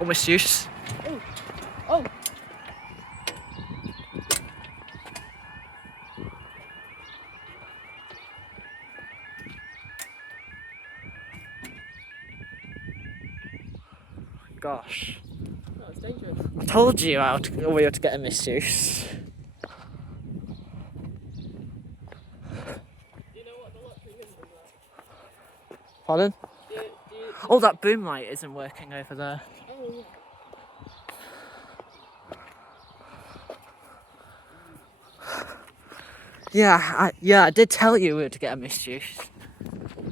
Oh, Misuse. Oh. Oh. Gosh. No, it's dangerous. I told you we were to get a Misuse. You know what the lottery is in that? Pardon? Oh, that boom light isn't working over there. Oh, Yeah. Yeah, I did tell you we were to get a Misuse.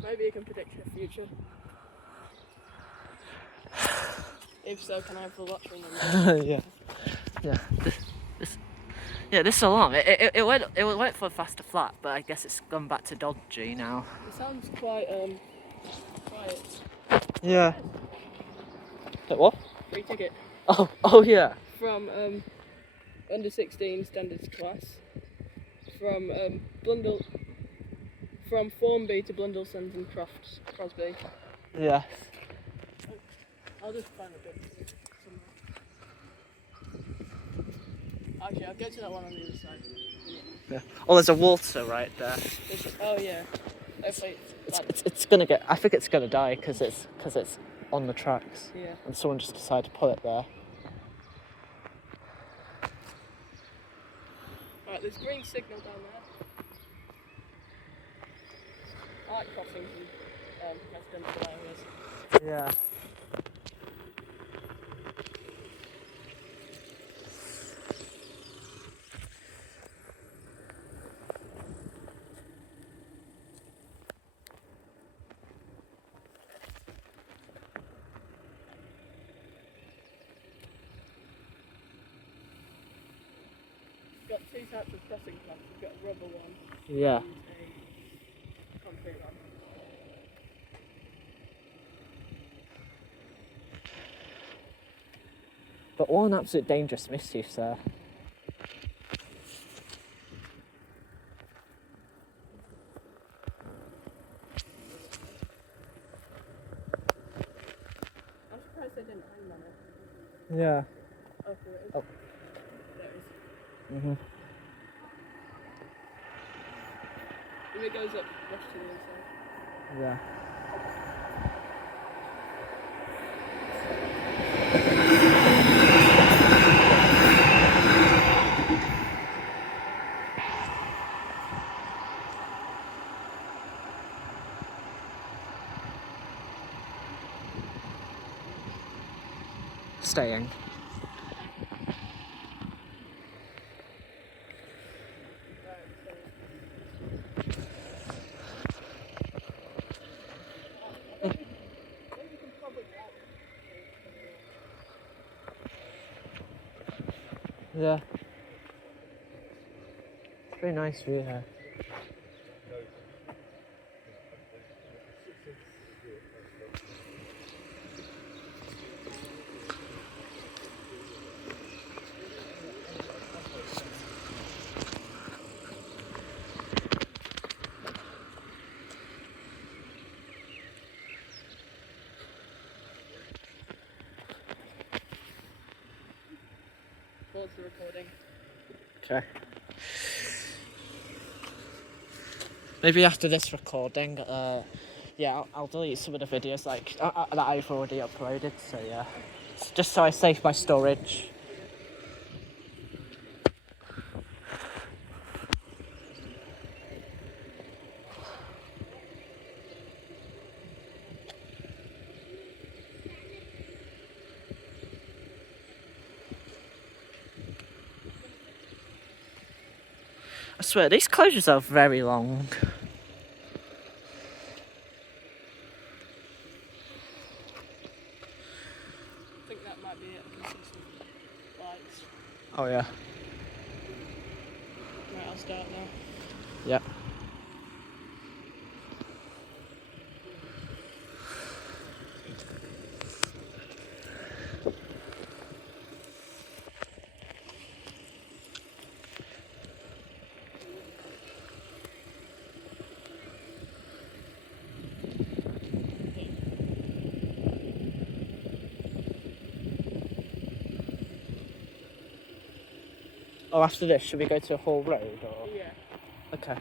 maybe you can predict your future. If so, can I have the lottery number? Yeah. This alarm. It went for a faster flat, but I guess it's gone back to Dodgy now. It sounds quite quiet. Yeah. What? Free ticket Oh yeah. from under 16 standards class from from Formby to Blundellsands and Crosby. Yeah. I'll just find a bit somewhere. Actually, I'll go to that one on the other side. Yeah. Oh, there's a water right there. Oh yeah. Hopefully It's gonna get. I think it's gonna die because it's on the tracks. yeah. And someone just decided to put it there. Alright, there's green signal down there. I like crossings and residential areas. Yeah. We've got two types of crossing paths. We've got a rubber one Yeah. and a concrete one. But what an absolute dangerous misuse there. I'm surprised they didn't hang on it. Yeah. Oh, there it is. Oh. There it is. Mhm. If it goes up, rush to the other side. Yeah. Staying. Yeah. It's very nice view here. Pause the recording. Okay. Maybe after this recording, yeah, I'll delete some of the videos like that I've already uploaded. So yeah, just so I save my storage. I swear, these closures are very long. I think that might be it. I can see some lights. Oh yeah. Right, I'll start now. Yep. Oh, after this, should we go to Hall Road or? Yeah. Okay.